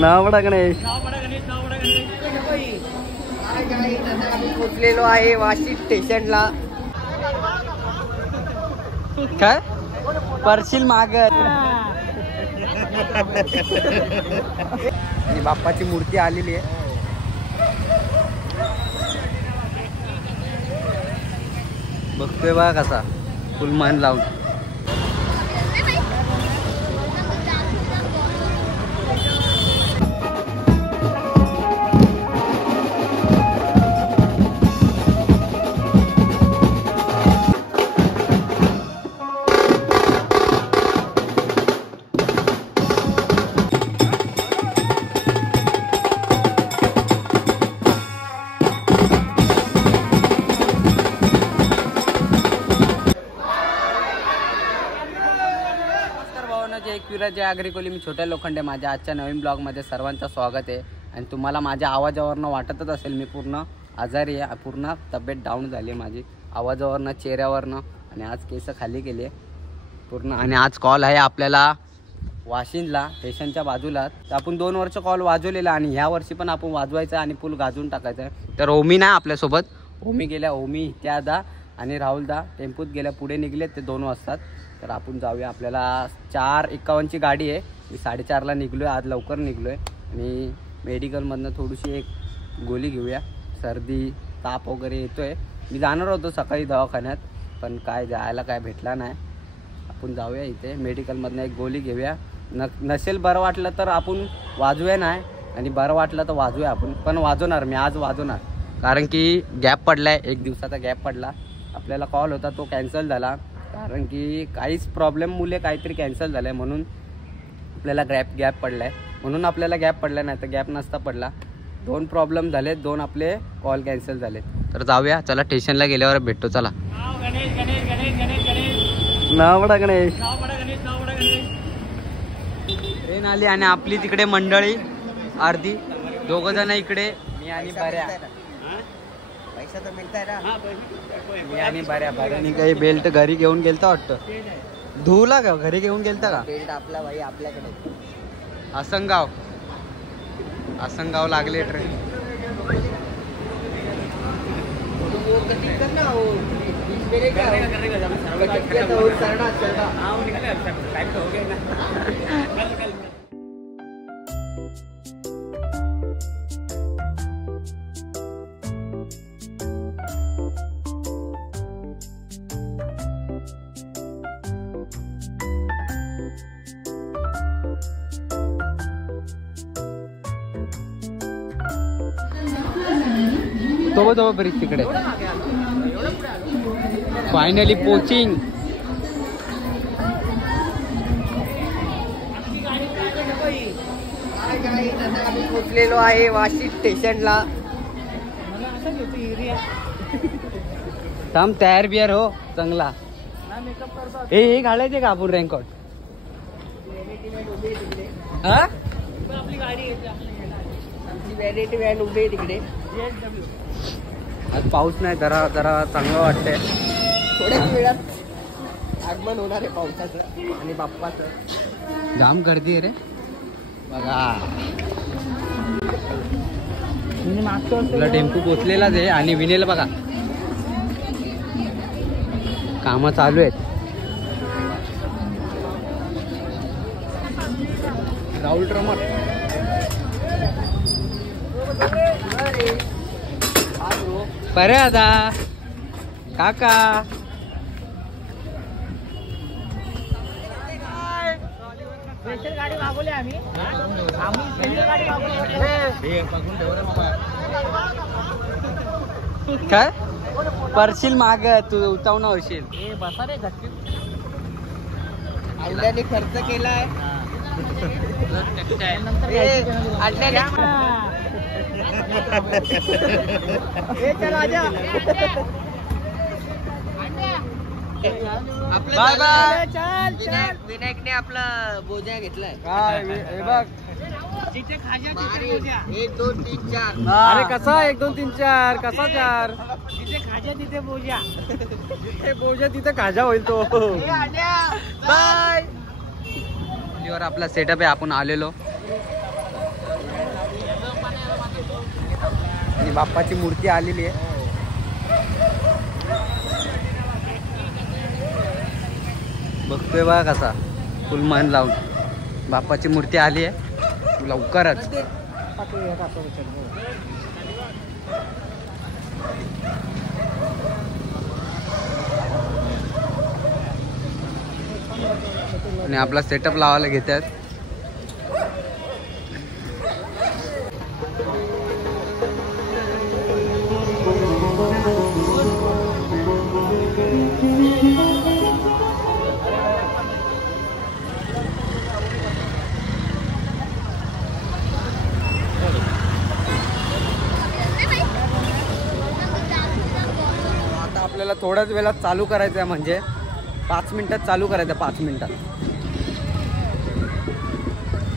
नाव बडा गणेश. आम्ही पोचलेलो आहे वाशी स्टेशनला. काय परशील मागत. आणि बाप्पाची मूर्ती आलेली आहे. बघतोय बा कसा फुल मान लावून. जय आगरी मी छोट्या लोखंडे. माझ्या आजच्या नवीन ब्लॉगमध्ये सर्वांचं स्वागत आहे. आणि तुम्हाला माझ्या आवाजावरनं वाटतच असेल मी पूर्ण आजारी आहे. पूर्ण तब्येत डाऊन झाली आहे माझी आवाजावरनं, चेहऱ्यावरनं. आणि आज केस खाली केले पूर्ण. आणि आज कॉल आहे आपल्याला वाशिंदला स्टेशनच्या बाजूला. तर आपण 2 वर्ष कॉल वाजवलेला आणि ह्या वर्षी पण आपण वाजवायचा आणि पूल गाजून टाकायचा आहे. तर ओमी नाही आपल्यासोबत. ओमी गेल्या, ओमी इत्यादा आणि राहुलदा टेम्पूत गेल्या, पुढे निघलेत ते 2 वाजतात. तर आपण जाऊया. आपल्याला 4:51ची गाडी आहे. मी 4:30ला निघलो आहे. आज लवकर निघलो आहे. आणि मेडिकलमधनं थोडीशी एक गोळी घेऊया. सर्दी ताप वगैरे येतो आहे. मी जाणार होतो सकाळी दवाखान्यात पण काय जायला काय भेटला नाही. आपण जाऊया इथे मेडिकलमधनं एक गोळी घेऊया. नसेल बरं वाटलं तर आपण वाजूया नाही आणि बरं वाटलं तर वाजूया आपण. पण वाजवणार मी आज वाजवणार. कारण की गॅप पडला आहे, 1 दिवसाचा गॅप पडला. आपल्याला कॉल होता तो कॅन्सल झाला. कारण की काहीच प्रॉब्लेममुळे काहीतरी कॅन्सल झालं आहे म्हणून आपल्याला गॅप पडला आहे. म्हणून आपल्याला गॅप पडला नाही तर गॅप नसता पडला. 2 प्रॉब्लेम झालेत, 2 आपले कॉल कॅन्सल झालेत. तर जाऊया चला, स्टेशनला गेल्यावर भेटतो. चला. नाव बडा गणेश. ट्रेन आली आणि आपली तिकडे मंडळी अर्धी 2 जण इकडे, मी आणि बऱ्या. पैसा तर मिळताय ना. मी आणि बऱ्या. बऱ्यानी काही बेल्ट घरी घेऊन गेलता वाटतं. धुवला का घरी घेऊन गेलता का? बेल्ट आपला भाई आपल्याकडे. आसनगाव लागले ट्रेन. तो ब्रिज तिकडे. Finally poaching. आम्ही पोचलेलो आहे वाशी स्टेशनला. थांब, तयार बियार हो चांगला. हे घालायचे का आपण रेनकोट? आपली गाडी व्हॅनिटी व्हॅन उभी आहे तिकडे. आज पाऊस नाही, जरा चांगलं वाटतंय. थोड्याच वेळात आगमन होणार आहे पावसाचं आणि बाप्पाचं. जाम गर्दी आहे रे बघा. तुला टेम्पो पोचलेलाच आहे आणि विनेल बघा कामं चालू आहेत. राहुल ट्रमर बरे आता काका. स्पेशल गाडी मागवली आम्ही स्पेशल गाडी काय परशील माग तू उतावणा होशील. बसा रे झटके. आणल्याने खर्च केलाय. विनायकने आपला बोजा घेतलाय. काय हे बघ. 1 2 3 4. अरे कसा 1 2 3 4 कसा 4? तिथे खाजा तिथे बोजा. हे बोजा तिथे खाजा होईल तो. बाय. खोलीवर आपला सेटअप आहे, आपण आलेलो. आणि बाप्पाची मूर्ती आलेली आहे. बघतोय बघा कसा फुल मन लावून बाप्पाची मूर्ती आली आहे लवकरच. आणि आपला सेटअप लावायला घेतात. आता आपल्याला थोड्याच वेळात चालू करायचं आहे, म्हणजे 5 मिनिटात चालू करायचं. 5 मिनिटात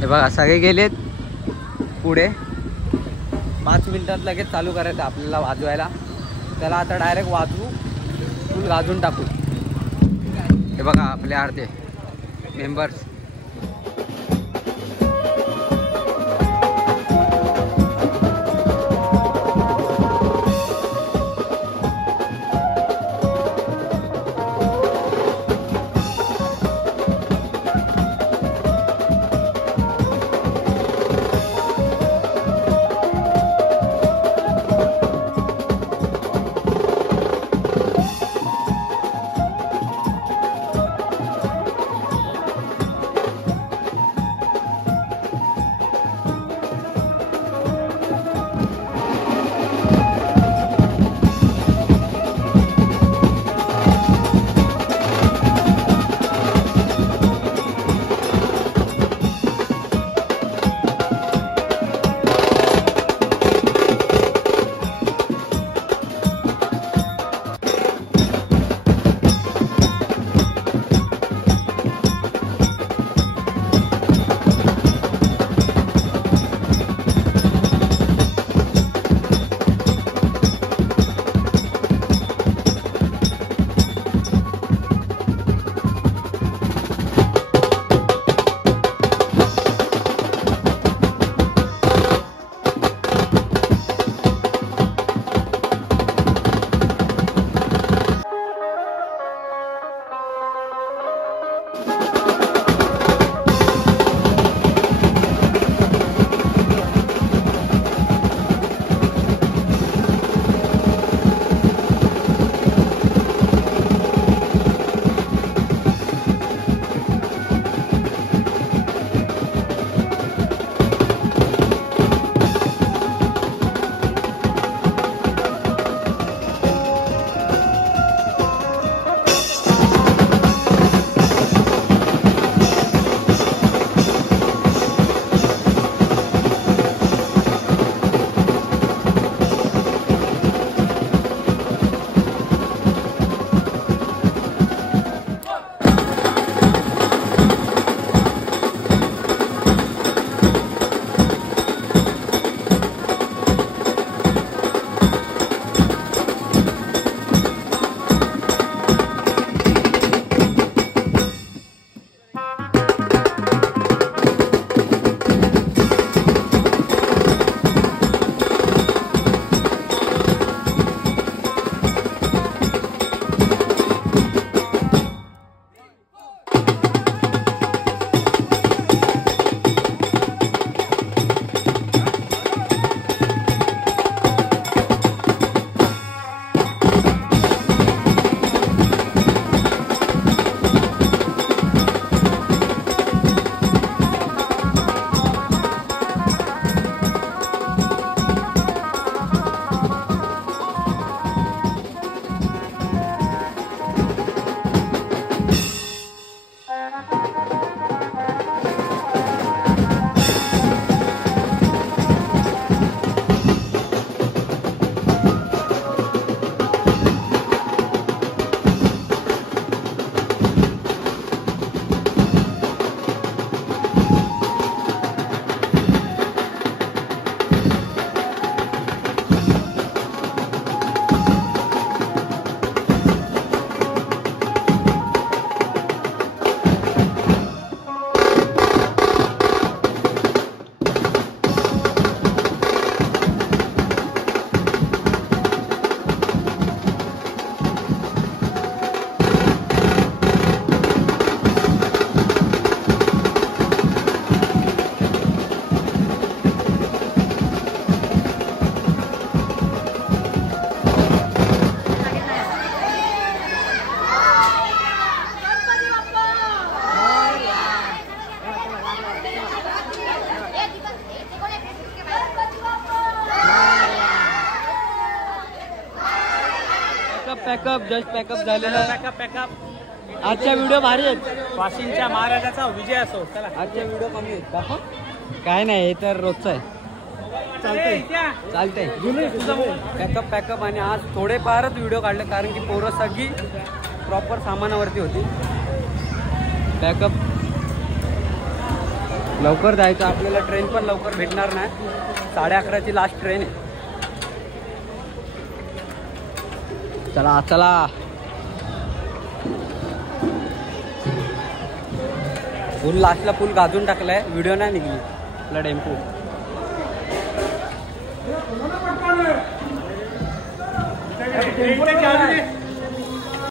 हे बघा सगळे गेलेत पुढे. 5 मिनिटात लगेच चालू करायचं आपल्याला वाजवायला. त्याला आता डायरेक्ट वाजवू, फुल गाजून टाकू. हे बघा आपले अर्धे मेंबर्स. जस्ट पॅकअप झालेला आहे. पॅकअप आजच्या व्हिडिओ भारी आहेत. वाशिमच्या महाराजाचा विजय असो. चला आजच्या व्हिडिओ कमी आहेत. काय नाही हे तर रोजचं आहे. चालतंय. पॅकअप आणि आज थोडेफारच व्हिडिओ काढले कारण की पोरं सगळी प्रॉपर सामानावरती होती. पॅकअप लवकर जायचं आपल्याला. ट्रेन पण लवकर भेटणार नाही. 11:30ची लास्ट ट्रेन आहे. चला चला. फुल लास्टला फुल गाजून टाकलाय. व्हिडिओ नाही निघली आपला टेम्पो. टेम्पो